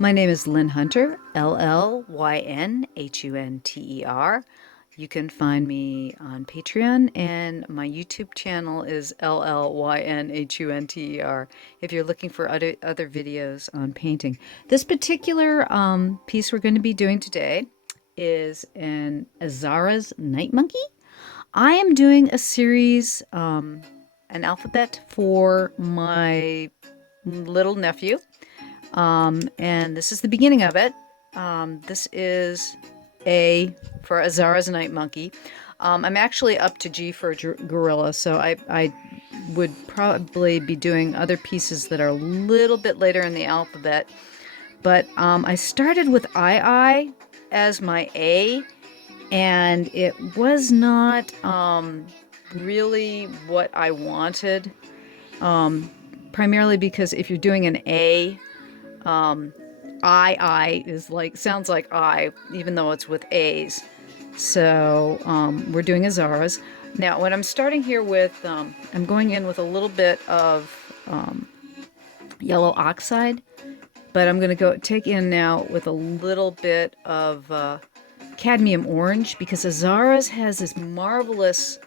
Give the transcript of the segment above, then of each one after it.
My name is Llyn Hunter, Llynhunter. You can find me on Patreon, and my YouTube channel is Llynhunter. If you're looking for other videos on painting, this particular piece we're going to be doing today is an Azara's Night Monkey. I am doing a series, an alphabet for my little nephew. And this is the beginning of it. This is A for Azara's Night Monkey. I'm actually up to G for Gorilla, so I would probably be doing other pieces that are a little bit later in the alphabet. But I started with II as my A, and it was not really what I wanted. Primarily because if you're doing an A, I is like, sounds like I, even though it's with A's. So we're doing Azara's. Now, when I'm starting here with, I'm going in with a little bit of yellow oxide, but I'm going to take in now with a little bit of cadmium orange, because Azara's has this marvelous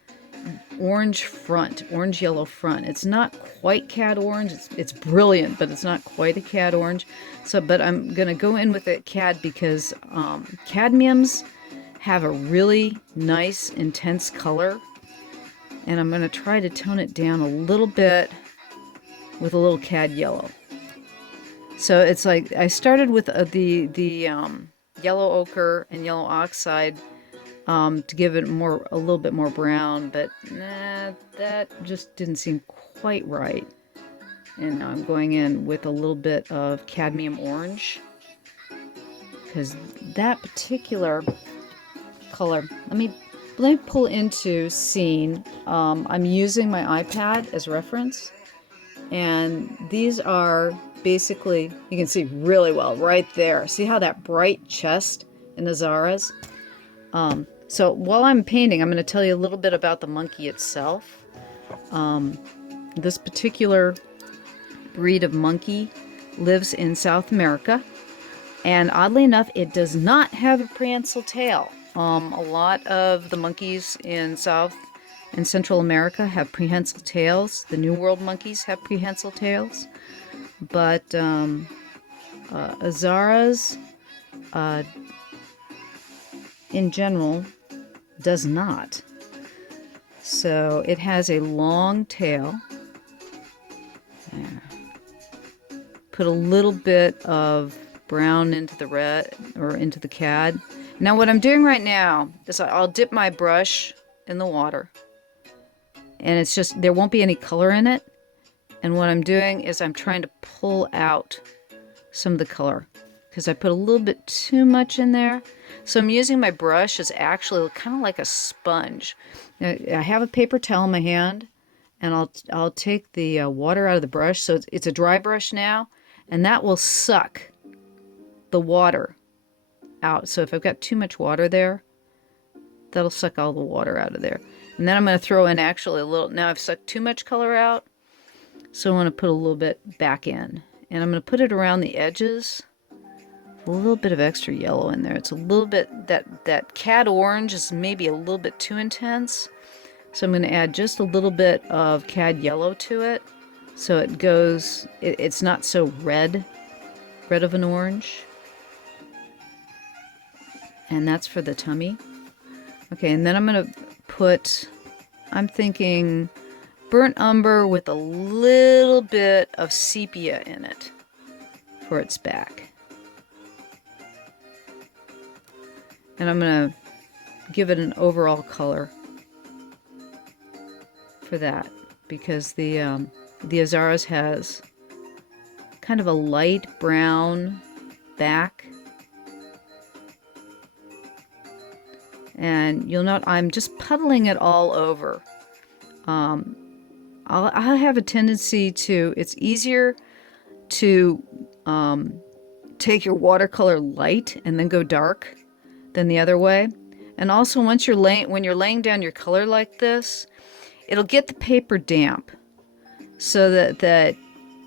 orange front, orange yellow front. It's not quite cad orange. It's brilliant, but it's not quite a cad orange. So, but I'm gonna go in with it cad because cadmiums have a really nice intense color, and I'm gonna try to tone it down a little bit with a little cad yellow. So it's like I started with the yellow ochre and yellow oxide to give it a little bit more brown, but that just didn't seem quite right. And now I'm going in with a little bit of cadmium orange, because that particular color, let me pull into scene. I'm using my iPad as reference, and these are basically, you can see really well right there. See how that bright chest in Azara's? So while I'm painting, I'm going to tell you a little bit about the monkey itself. This particular breed of monkey lives in South America, and oddly enough, it does not have a prehensile tail. A lot of the monkeys in South and Central America have prehensile tails. The New World monkeys have prehensile tails, but Azara's in general does not. So it has a long tail. There. Put a little bit of brown into the red, or into the cad. Now what I'm doing right now is I'll dip my brush in the water, and it's just, there won't be any color in it. And what I'm doing is I'm trying to pull out some of the color, because I put a little bit too much in there. So I'm using my brush as actually kind of like a sponge. Now, I have a paper towel in my hand, and I'll take the water out of the brush. So it's a dry brush now, and that will suck the water out. So if I've got too much water there, that'll suck all the water out of there. And then I'm going to throw in actually a little, now I've sucked too much color out, so I want to put a little bit back in. And I'm going to put it around the edges. A little bit of extra yellow in there. It's a little bit, that cad orange is maybe a little bit too intense. So I'm going to add just a little bit of cad yellow to it, so it goes, it's not so red of an orange. And that's for the tummy. Okay, and then I'm going to put, I'm thinking burnt umber with a little bit of sepia in it for its back. And I'm going to give it an overall color for that, because the Azara's has kind of a light brown back. And you'll note I'm just puddling it all over. I'll have a tendency to, it's easier to take your watercolor light and then go dark than the other way. And also, once when you're laying down your color like this, it'll get the paper damp, so that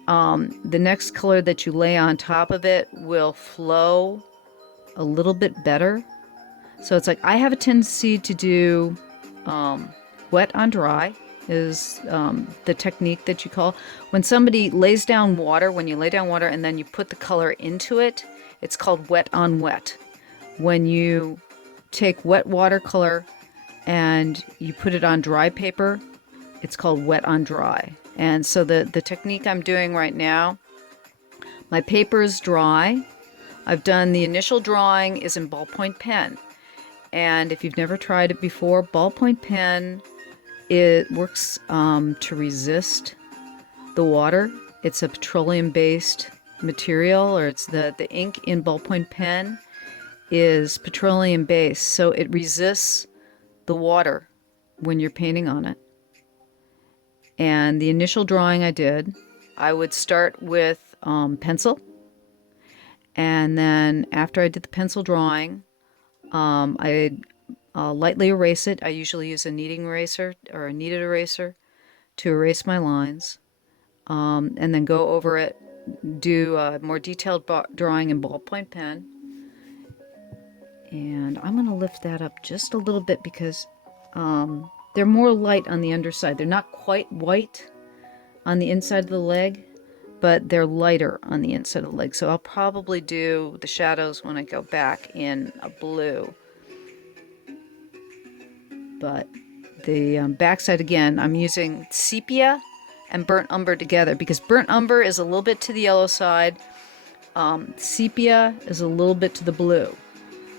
the next color that you lay on top of it will flow a little bit better. So it's like I have a tendency to do wet on dry is the technique that you call. When somebody lays down water, when you lay down water and then you put the color into it, it's called wet on wet. When you take wet watercolor and you put it on dry paper, it's called wet on dry. And so the technique I'm doing right now, my paper is dry. I've done the initial drawing is in ballpoint pen. And if you've never tried it before, ballpoint pen, it works to resist the water. It's a petroleum-based material, or it's the ink in ballpoint pen is petroleum-based, so it resists the water when you're painting on it. And the initial drawing I did, I would start with pencil, and then after I did the pencil drawing, I'd lightly erase it. I usually use a kneading eraser or a kneaded eraser to erase my lines, and then go over it, do a more detailed drawing in ballpoint pen. And I'm going to lift that up just a little bit because they're more light on the underside. They're not quite white on the inside of the leg, but they're lighter on the inside of the leg. So I'll probably do the shadows when I go back in a blue. But the backside, again, I'm using sepia and burnt umber together because burnt umber is a little bit to the yellow side. Sepia is a little bit to the blue.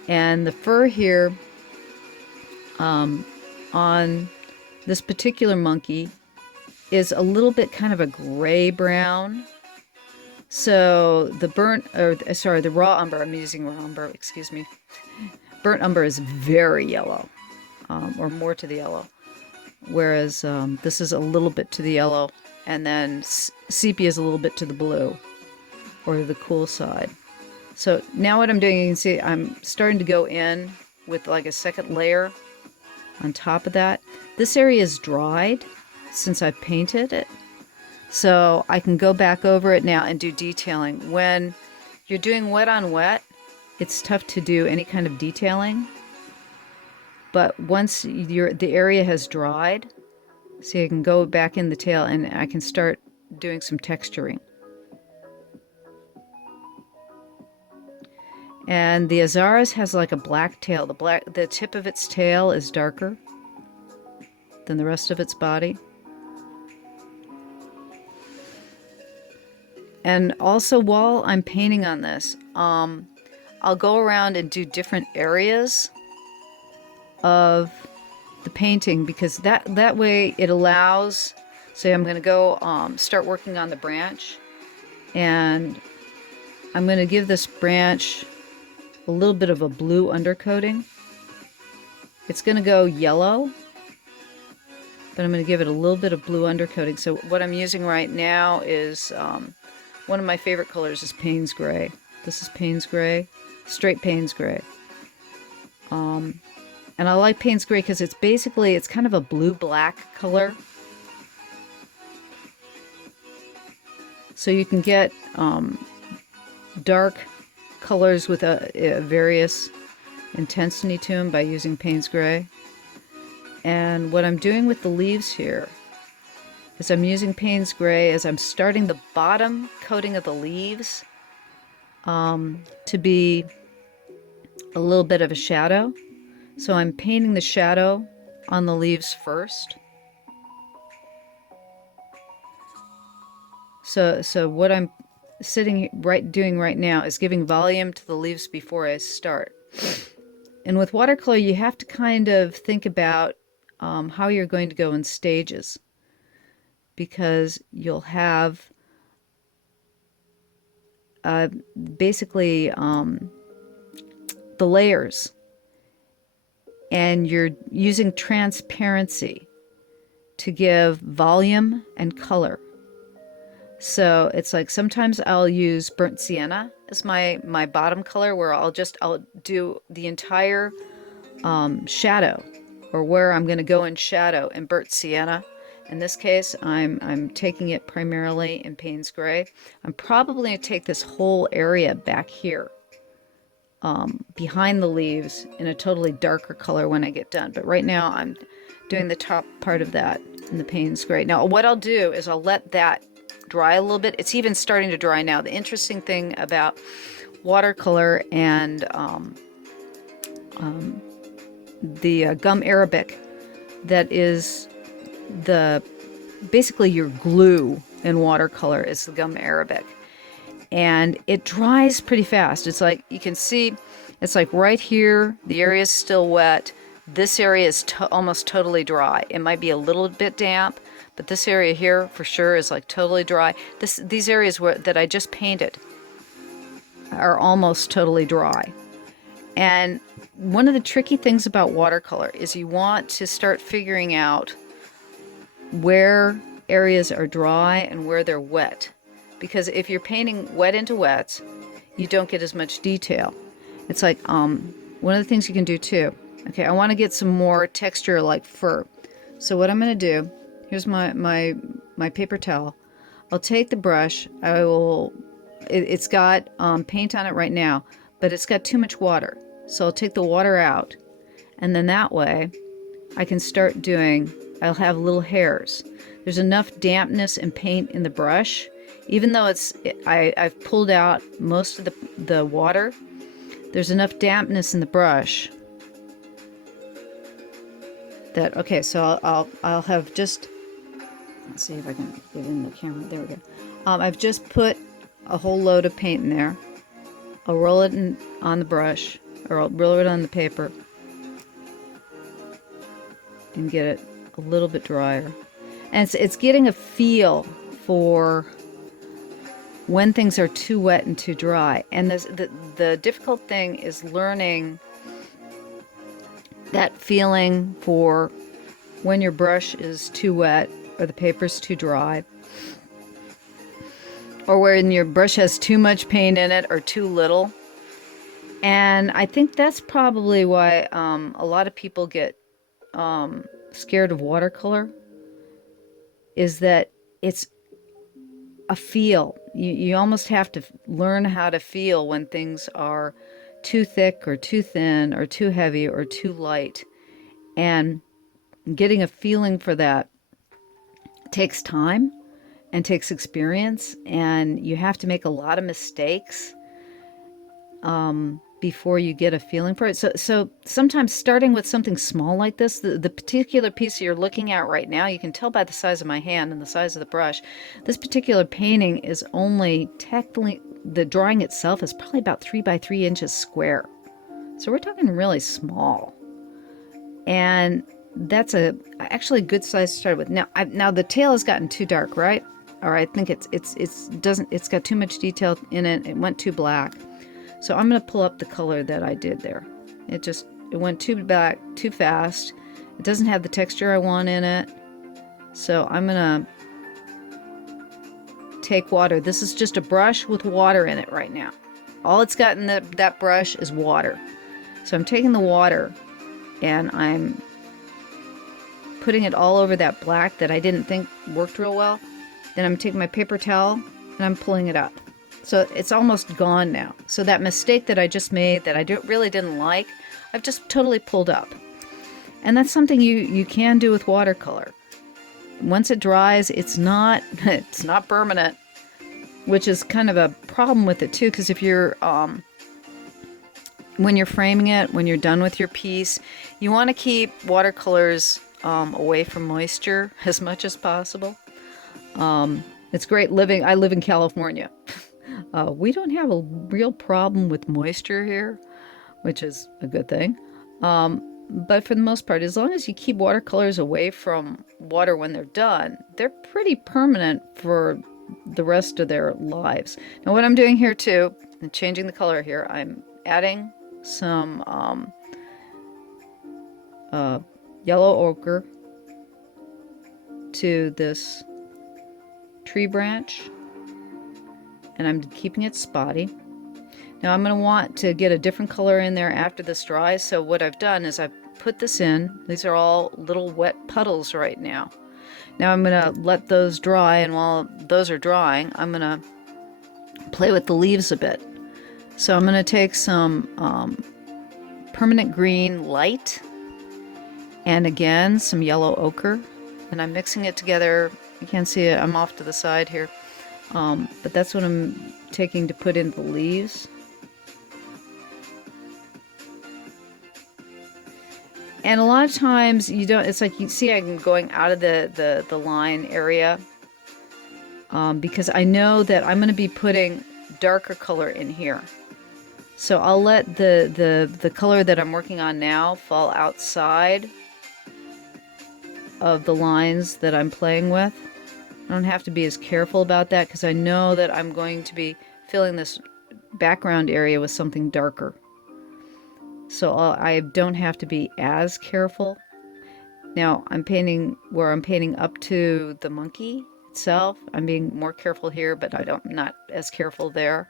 And the fur here on this particular monkey is a little bit kind of a gray brown. So the the raw umber, I'm using raw umber, excuse me. Burnt umber is very yellow, or more to the yellow. Whereas this is a little bit to the yellow, and then sepia is a little bit to the blue, or the cool side. So now what I'm doing, you can see I'm starting to go in with like a second layer on top of that. This area is dried since I painted it. So I can go back over it now and do detailing. When you're doing wet on wet, it's tough to do any kind of detailing. But once the area has dried, see, I can go back in the tail and I can start doing some texturing. And the Azara's has like a black tail. The tip of its tail is darker than the rest of its body. And also while I'm painting on this, I'll go around and do different areas of the painting because that way it allows, say I'm going to go start working on the branch, and I'm going to give this branch a little bit of a blue undercoating. It's going to go yellow, but I'm going to give it a little bit of blue undercoating. So what I'm using right now is one of my favorite colors is Payne's Gray. This is Payne's Gray, straight Payne's Gray. And I like Payne's Gray because it's kind of a blue-black color. So you can get dark colors with a various intensity to them by using Payne's Gray. And what I'm doing with the leaves here is I'm using Payne's Gray as I'm starting the bottom coating of the leaves to be a little bit of a shadow. So I'm painting the shadow on the leaves first. So what I'm doing right now is giving volume to the leaves before I start. And with watercolor, you have to kind of think about how you're going to go in stages, because you'll have basically the layers, and you're using transparency to give volume and color. So it's like sometimes I'll use burnt sienna as my bottom color, where I'll do the entire shadow, or where I'm going to go in shadow in burnt sienna, In this case, I'm taking it primarily in Payne's Gray. I'm probably going to take this whole area back here, behind the leaves, in a totally darker color when I get done. But right now I'm doing the top part of that in the Payne's Gray. Now what I'll do is I'll let that dry a little bit. It's even starting to dry now. The interesting thing about watercolor and the gum arabic, that is basically your glue in watercolor, is the gum arabic, and it dries pretty fast. It's like, you can see, it's like right here the area is still wet. This area is almost totally dry. It might be a little bit damp, but this area here for sure is like totally dry. These areas that I just painted are almost totally dry. And one of the tricky things about watercolor is you want to start figuring out where areas are dry and where they're wet. Because if you're painting wet into wets, you don't get as much detail. It's like, one of the things you can do too. Okay, I want to get some more texture like fur. So what I'm going to do, here's my paper towel. I'll take the brush. It's got paint on it right now, but it's got too much water. So I'll take the water out, and then that way I can start doing, I'll have little hairs. There's enough dampness and paint in the brush, even though I've pulled out most of the water. There's enough dampness in the brush that, okay, so I'll have just, let's see if I can get in the camera. There we go. I've just put a whole load of paint in there. I'll roll it on the brush, or I'll roll it on the paper and get it a little bit drier. And it's getting a feel for when things are too wet and too dry. And the difficult thing is learning that feeling for when your brush is too wet or the paper's too dry, or when your brush has too much paint in it or too little. And I think that's probably why a lot of people get scared of watercolor, is that it's a feel. You almost have to learn how to feel when things are too thick or too thin or too heavy or too light. And getting a feeling for that takes time and takes experience, and you have to make a lot of mistakes before you get a feeling for it. So sometimes starting with something small like this, the particular piece you're looking at right now, you can tell by the size of my hand and the size of the brush, this particular painting is only technically, the drawing itself is probably about 3 by 3 inches square. So we're talking really small. And that's actually a good size to start with. Now the tail has gotten too dark, right? Or I think it's got too much detail in it. It went too black. So I'm going to pull up the color that I did there. It went too black, too fast. It doesn't have the texture I want in it. So I'm going to take water. This is just a brush with water in it right now. All it's got in that brush is water. So I'm taking the water and I'm putting it all over that black that I didn't think worked real well. Then I'm taking my paper towel and I'm pulling it up. So it's almost gone now. So that mistake that I just made that I really didn't like, I've just totally pulled up. And that's something you can do with watercolor. Once it dries, it's not permanent, which is kind of a problem with it too, because if you're when you're framing it, when you're done with your piece, you want to keep watercolors away from moisture as much as possible. It's great living. I live in California. We don't have a real problem with moisture here, which is a good thing. But for the most part, as long as you keep watercolors away from water when they're done, they're pretty permanent for the rest of their lives. Now what I'm doing here too, and changing the color here, I'm adding some yellow ochre to this tree branch, and I'm keeping it spotty. Now I'm going to want to get a different color in there after this dries, so what I've done is I've put this in. These are all little wet puddles right now. Now I'm going to let those dry, and while those are drying, I'm going to play with the leaves a bit. So I'm going to take some permanent green light, and again some yellow ochre, and I'm mixing it together. You can't see it, I'm off to the side here, but that's what I'm taking to put in the leaves. And a lot of times you don't, it's like you see I'm going out of the line area, because I know that I'm going to be putting darker color in here. So I'll let the color that I'm working on now fall outside of the lines that I'm playing with. I don't have to be as careful about that because I know that I'm going to be filling this background area with something darker. So I don't have to be as careful. Now I'm painting where I'm painting up to the monkey itself. I'm being more careful here, but I'm not as careful there.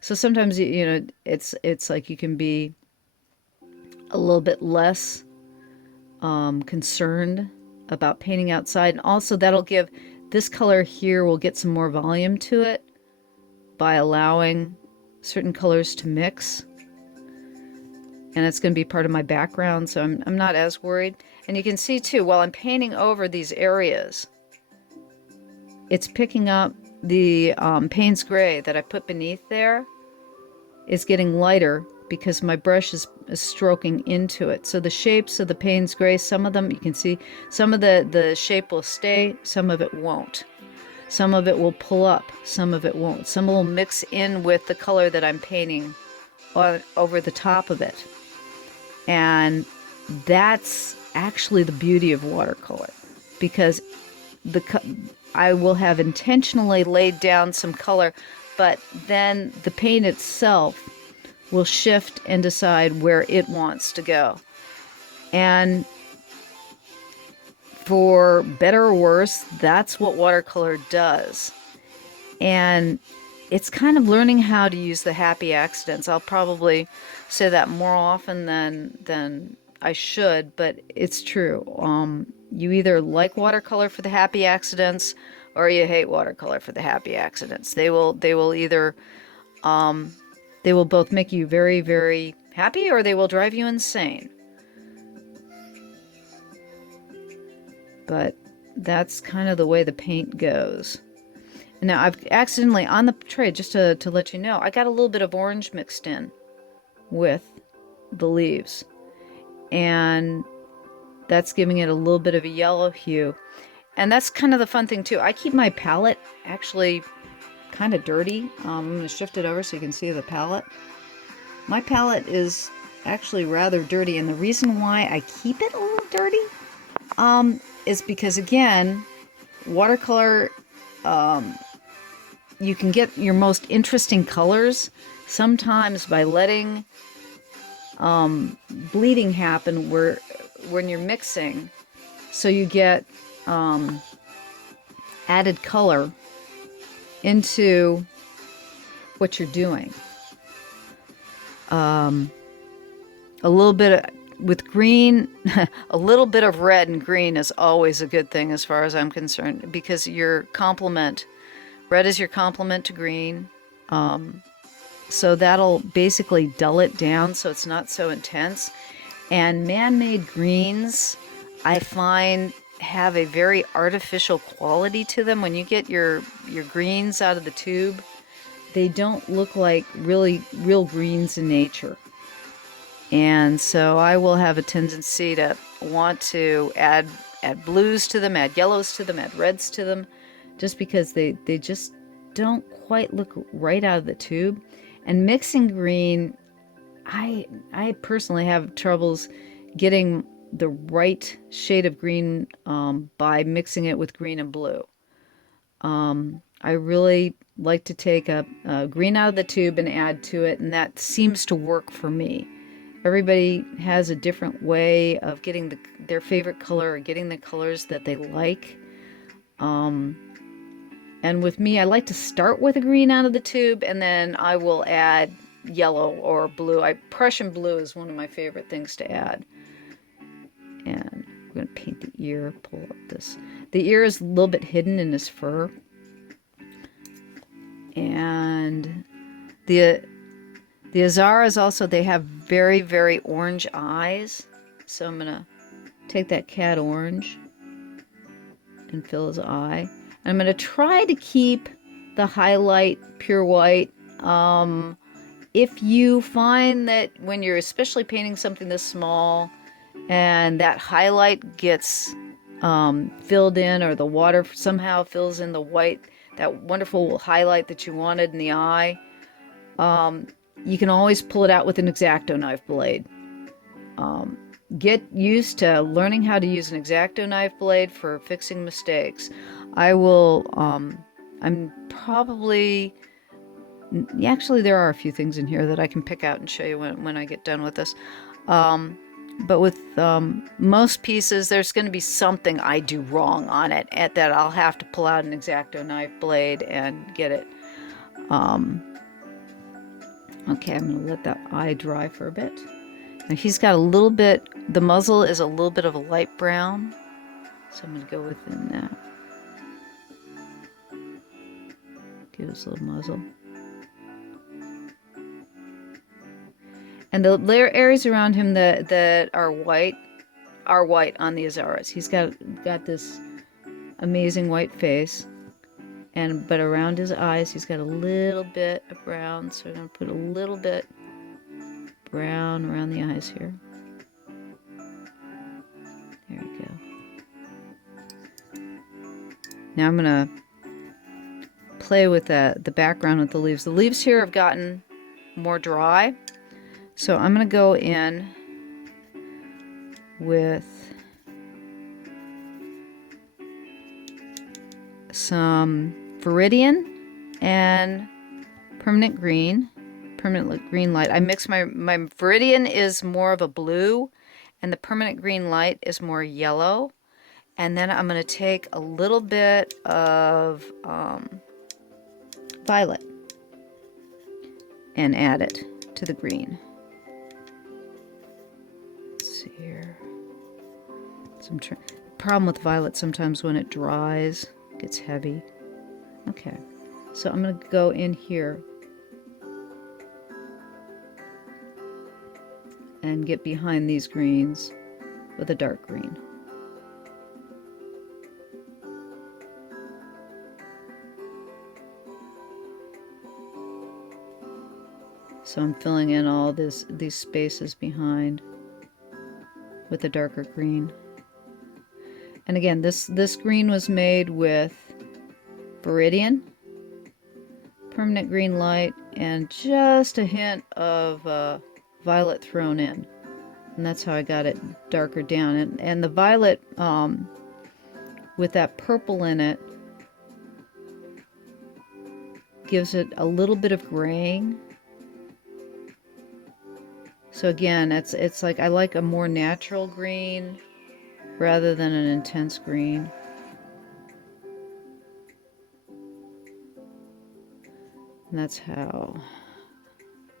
So sometimes, you know, it's like you can be a little bit less concerned about painting outside. And also that'll give, this color here will get some more volume to it by allowing certain colors to mix. And it's going to be part of my background, so I'm not as worried. And you can see too, while I'm painting over these areas, it's picking up the Payne's gray that I put beneath there is getting lighter because my brush is stroking into it. So the shapes of the Payne's gray, some of them you can see, some of the shape will stay, some of it won't. Some of it will pull up, some of it won't. Some will mix in with the color that I'm painting over the top of it. And that's actually the beauty of watercolor, because I will have intentionally laid down some color, but then the paint itself will shift and decide where it wants to go. And for better or worse, that's what watercolor does. And it's kind of learning how to use the happy accidents. I'll probably say that more often than I should, but it's true. You either like watercolor for the happy accidents, or you hate watercolor for the happy accidents. They will either they will both make you very, very happy, or they will drive you insane. But that's kind of the way the paint goes. Now I've accidentally on the tray, just to let you know, I got a little bit of orange mixed in with the leaves, and that's giving it a little bit of a yellow hue. And that's kind of the fun thing too. I keep my palette actually kind of dirty. I'm going to shift it over so you can see the palette. My palette is actually rather dirty, and the reason why I keep it a little dirty is because, again, watercolor, you can get your most interesting colors sometimes by letting bleeding happen when you're mixing, so you get added color into what you're doing. A little bit of, with green, a little bit of red and green is always a good thing as far as I'm concerned, because your complement, red is your complement to green. So that'll basically dull it down so it's not so intense. And man-made greens, I find, have a very artificial quality to them. When you get your greens out of the tube, they don't look like real greens in nature. And so I will have a tendency to want to add blues to them, add yellows to them, add reds to them, just because they just don't quite look right out of the tube. And mixing green, I personally have troubles getting the right shade of green by mixing it with green and blue. I really like to take a green out of the tube and add to it, and that seems to work for me. Everybody has a different way of getting their favorite color, or getting the colors that they like. And with me, I like to start with a green out of the tube, and then I will add yellow or blue. Prussian blue is one of my favorite things to add. And we're going to paint the ear, pull up this. The ear is a little bit hidden in his fur. And the Azaras also, they have very, very orange eyes. So I'm going to take that cat orange and fill his eye. And I'm going to try to keep the highlight pure white. If you find that when you're especially painting something this small and that highlight gets filled in, or the water somehow fills in the white, that wonderful highlight that you wanted in the eye, you can always pull it out with an X-Acto knife blade. Get used to learning how to use an X-Acto knife blade for fixing mistakes. I'm probably... Actually, there are a few things in here that I can pick out and show you when I get done with this. But with most pieces, there's going to be something I do wrong on it that I'll have to pull out an X-Acto knife blade and get it. Okay, I'm going to let that eye dry for a bit. Now he's got a little bit, the muzzle is a little bit of a light brown, so I'm going to go within that. Give us a little muzzle. And the layer areas around him that are white on the Azaras. He's got this amazing white face, but around his eyes he's got a little bit of brown. So I'm going to put a little bit brown around the eyes here. There we go. Now I'm going to play with the background with the leaves. The leaves here have gotten more dry. So I'm going to go in with some Viridian and permanent green light. I mix my Viridian is more of a blue, and the permanent green light is more yellow. And then I'm going to take a little bit of violet and add it to the green. Here. Problem with violet, sometimes when it dries, it gets heavy. Okay, so I'm going to go in here and get behind these greens with a dark green. So I'm filling in all these spaces behind with a darker green. And again, this green was made with Viridian, permanent green light, and just a hint of violet thrown in. And that's how I got it darker down. And the violet, with that purple in it, gives it a little bit of graying. So again, it's like I like a more natural green rather than an intense green. And that's how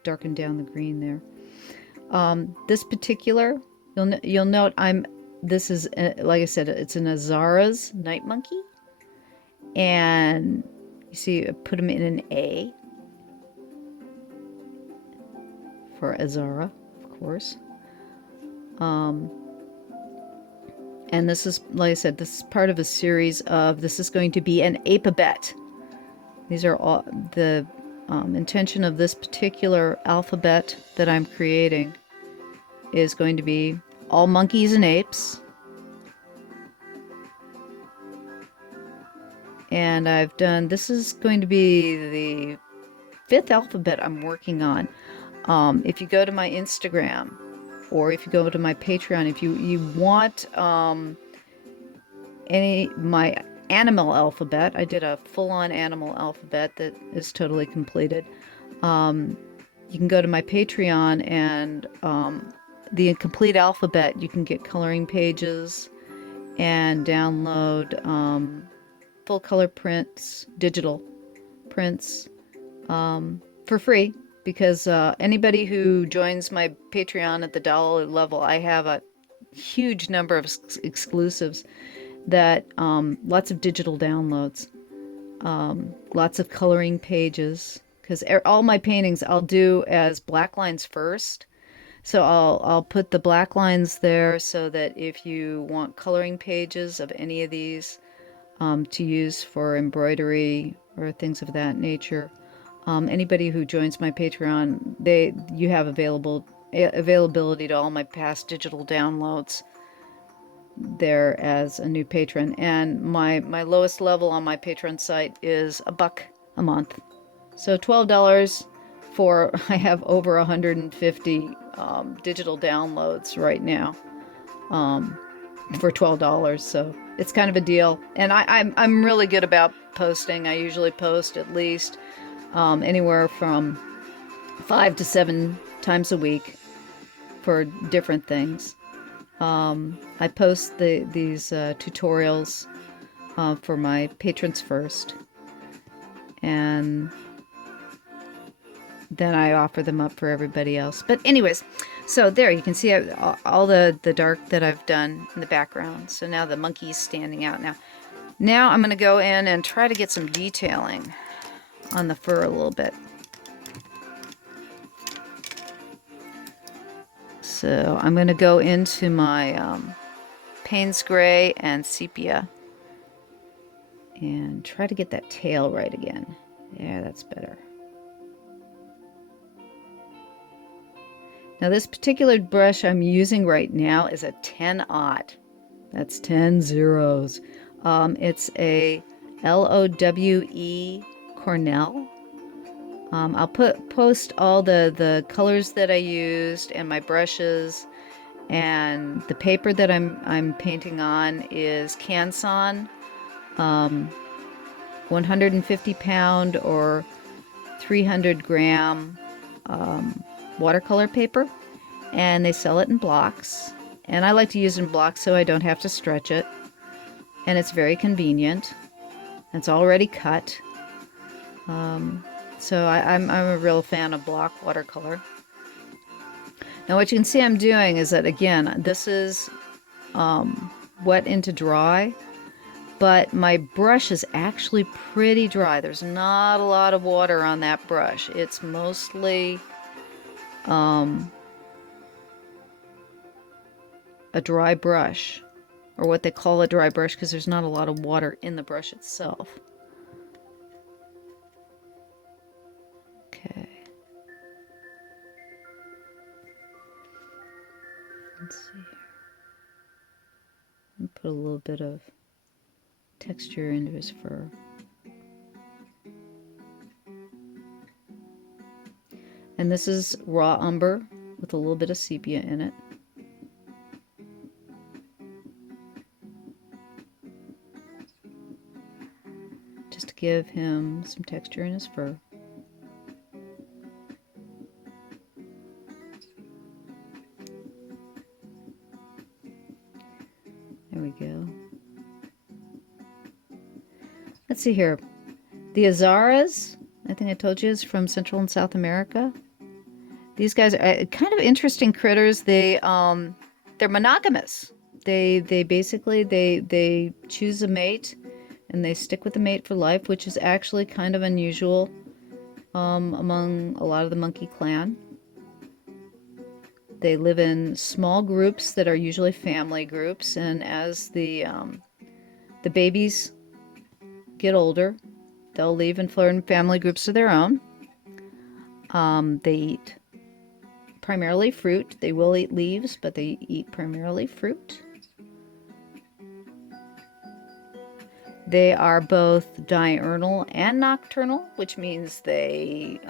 darken down the green there. This particular, you'll note this is, like I said, it's an Azara's night monkey, and you see I put him in an A for Azara, of course. And this is, like I said, this is part of a series of, this is going to be an alphabet. These are all the intention of this particular alphabet that I'm creating is going to be all monkeys and apes. And I've done, this is going to be the 5th alphabet I'm working on. If you go to my Instagram, or if you go to my Patreon, if you want my animal alphabet, I did a full-on animal alphabet that is totally completed. You can go to my Patreon, and the complete alphabet, you can get coloring pages and download full color prints, digital prints, for free. Because anybody who joins my Patreon at the $1 level, I have a huge number of exclusives that lots of digital downloads, lots of coloring pages, because all my paintings I'll do as black lines first. So I'll put the black lines there so that if you want coloring pages of any of these to use for embroidery or things of that nature, anybody who joins my Patreon, you have availability to all my past digital downloads there as a new patron. And my lowest level on my Patreon site is $1 a month. So $12 for, I have over 150 digital downloads right now for $12. So it's kind of a deal. And I'm really good about posting. I usually post at least anywhere from 5 to 7 times a week for different things. I post these tutorials for my patrons first, and then I offer them up for everybody else. But anyways, so there you can see all the dark that I've done in the background. So now the monkey's standing out now. Now I'm going to go in and try to get some detailing on the fur a little bit. So I'm going to go into my Payne's Gray and Sepia and try to get that tail right again. Yeah, that's better. Now this particular brush I'm using right now is a 10-aught. That's 10 zeros. It's a LOWE Cornell. I'll post all the colors that I used and my brushes, and the paper that I'm painting on is Canson 150 pound or 300 gram watercolor paper, and they sell it in blocks, and I like to use it in blocks so I don't have to stretch it, and it's very convenient. It's already cut. So I'm a real fan of block watercolor. Now what you can see I'm doing is that, again, this is wet into dry, but my brush is actually pretty dry. There's not a lot of water on that brush. It's mostly a dry brush, or what they call a dry brush, because there's not a lot of water in the brush itself. Okay. Let's see here. I'll put a little bit of texture into his fur. And this is raw umber with a little bit of sepia in it. Just to give him some texture in his fur. There we go. Let's see here. The Azaras, I think I told you, is from Central and South America. These guys are kind of interesting critters. They're monogamous. They basically they choose a mate and they stick with the mate for life, which is actually kind of unusual among a lot of the monkey clan. They live in small groups that are usually family groups, and as the babies get older, they'll leave and form family groups of their own. They eat primarily fruit. They will eat leaves, but they eat primarily fruit. They are both diurnal and nocturnal, which means they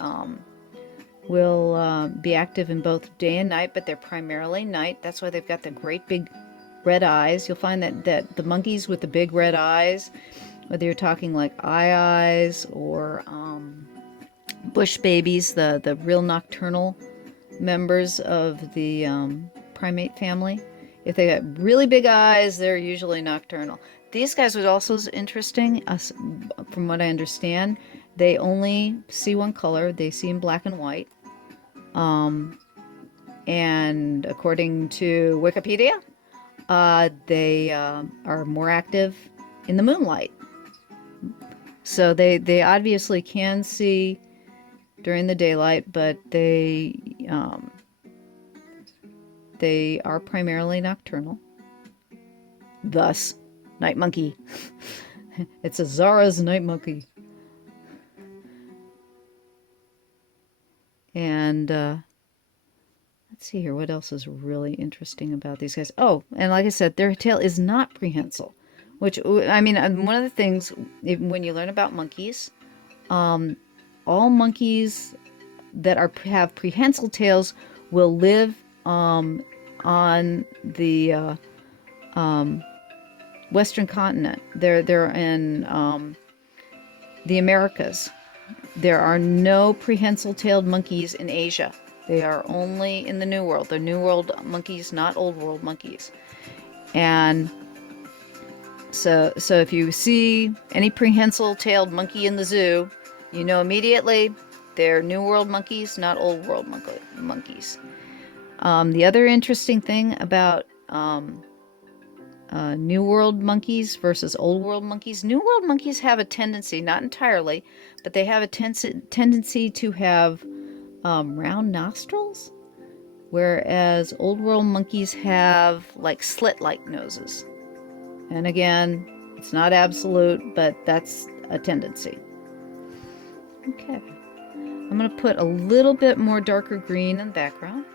will be active in both day and night, but they're primarily night. That's why they've got the great big red eyes. You'll find that the monkeys with the big red eyes, whether you're talking like eye eyes or bush babies, the real nocturnal members of the primate family, if they got really big eyes, they're usually nocturnal. These guys was also interesting, from what I understand. They only see one color. They see in black and white. And according to Wikipedia, They are more active in the moonlight. So they obviously can see during the daylight, but they are primarily nocturnal. Thus, night monkey. It's Azara's night monkey. And let's see here. What else is really interesting about these guys? Oh, and like I said, their tail is not prehensile. Which, I mean, one of the things, when you learn about monkeys, all monkeys that have prehensile tails will live on the Western continent. They're in the Americas. There are no prehensile-tailed monkeys in Asia. They are only in the New World. They're New World monkeys, not Old World monkeys. And so if you see any prehensile-tailed monkey in the zoo, you know immediately they're New World monkeys, not Old World monkeys. The other interesting thing about New World monkeys versus Old World monkeys, New World monkeys have a tendency, not entirely, but they have a tendency to have round nostrils, whereas Old World monkeys have like slit-like noses. And again, it's not absolute, but that's a tendency. Okay. I'm going to put a little bit more darker green in the background.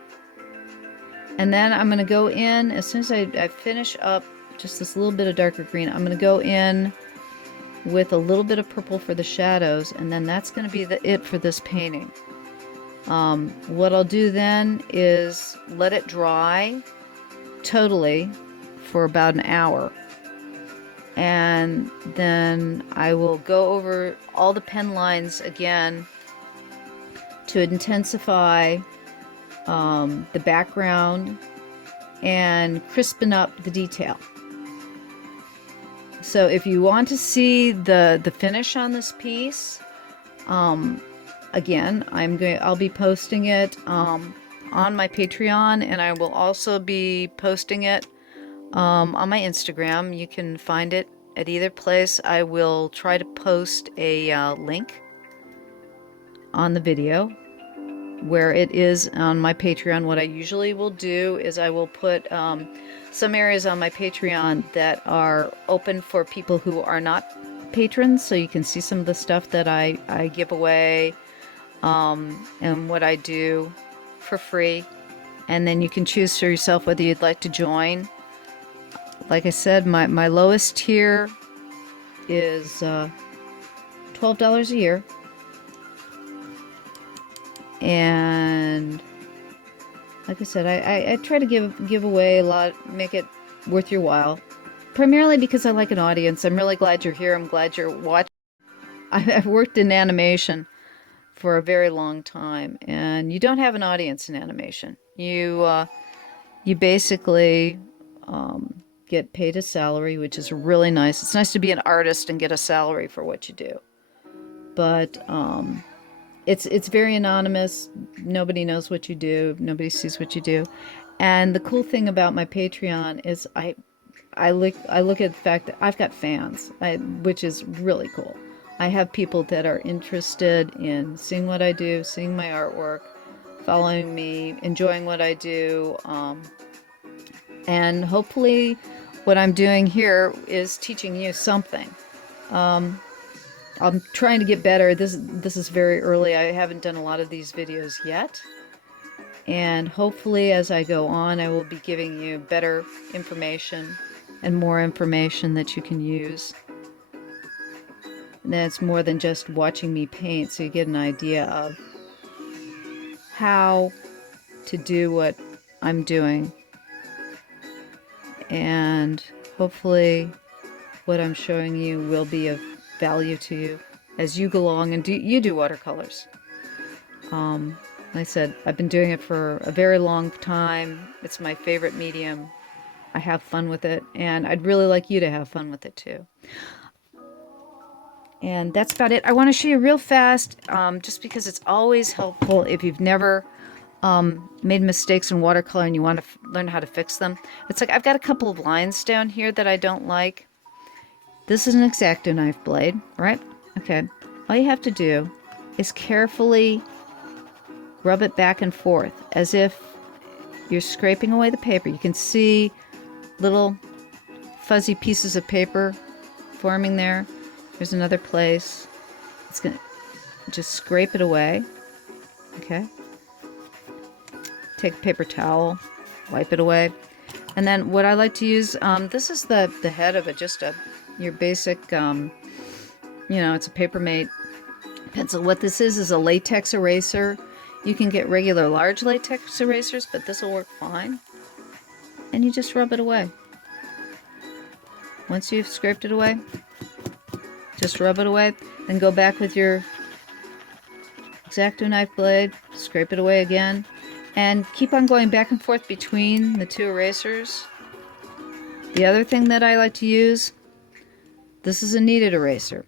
And then I'm going to go in, as soon as I finish up just this little bit of darker green, I'm going to go in with a little bit of purple for the shadows, and then that's going to be it for this painting. What I'll do then is let it dry totally for about an hour. And then I will go over all the pen lines again to intensify the background and crispen up the detail. So if you want to see the finish on this piece, again, I'll be posting it on my Patreon, and I will also be posting it on my Instagram. You can find it at either place. I will try to post a link on the video where it is on my Patreon. What I usually will do is I will put some areas on my Patreon that are open for people who are not patrons, so you can see some of the stuff that I give away and what I do for free. And then you can choose for yourself whether you'd like to join. Like I said, my lowest tier is $12 a year. And like I said, I try to give away a lot, make it worth your while. Primarily because I like an audience. I'm really glad you're here. I'm glad you're watching. I've worked in animation for a very long time, and you don't have an audience in animation. You basically get paid a salary, which is really nice. It's nice to be an artist and get a salary for what you do. But it's very anonymous. Nobody knows what you do. Nobody sees what you do. And the cool thing about my Patreon is I look at the fact that I've got fans, which is really cool. I have people that are interested in seeing what I do, seeing my artwork, following me, enjoying what I do, and hopefully what I'm doing here is teaching you something. I'm trying to get better. This is very early. I haven't done a lot of these videos yet. And hopefully as I go on, I will be giving you better information and more information that you can use. And then it's more than just watching me paint, so you get an idea of how to do what I'm doing. And hopefully what I'm showing you will be of value to you as you go along and you do watercolors. Like I said, I've been doing it for a very long time. It's my favorite medium. I have fun with it, and I'd really like you to have fun with it too. And that's about it. I want to show you real fast, just because it's always helpful if you've never made mistakes in watercolor and you want to learn how to fix them. It's like I've got a couple of lines down here that I don't like. This is an X-Acto knife blade, right? Okay. All you have to do is carefully rub it back and forth as if you're scraping away the paper. You can see little fuzzy pieces of paper forming there. There's another place. It's going to just scrape it away. Okay. Take a paper towel, wipe it away. And then what I like to use, this is the head of it, just your basic, it's a Papermate pencil. What this is a latex eraser. You can get regular large latex erasers, but this will work fine. And you just rub it away. Once you've scraped it away, just rub it away. Then go back with your X-Acto knife blade, scrape it away again. And keep on going back and forth between the two erasers. The other thing that I like to use, this is a kneaded eraser.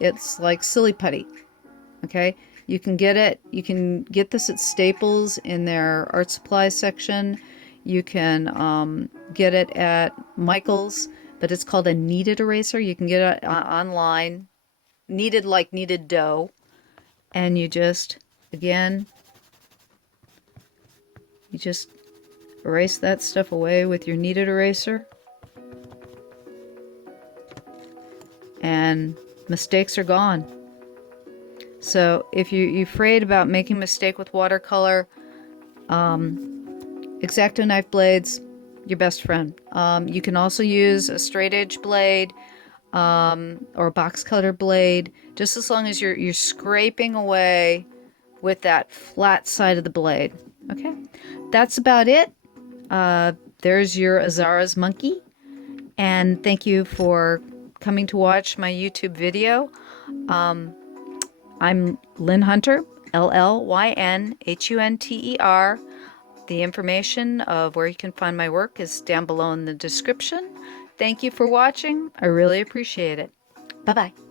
It's like silly putty. Okay, you can get this at Staples in their art supply section. You can get it at Michael's, but it's called a kneaded eraser. You can get it online, kneaded like kneaded dough, and you just erase that stuff away with your kneaded eraser. And mistakes are gone. So if you're afraid about making a mistake with watercolor, X-Acto knife blades, your best friend. You can also use a straight edge blade or a box cutter blade, just as long as you're scraping away with that flat side of the blade. Okay, that's about it. There's your Azara's monkey, and thank you for coming to watch my YouTube video. I'm Llyn Hunter, LLYNHUNTER. The information of where you can find my work is down below in the description. Thank you for watching. I really appreciate it. Bye-bye.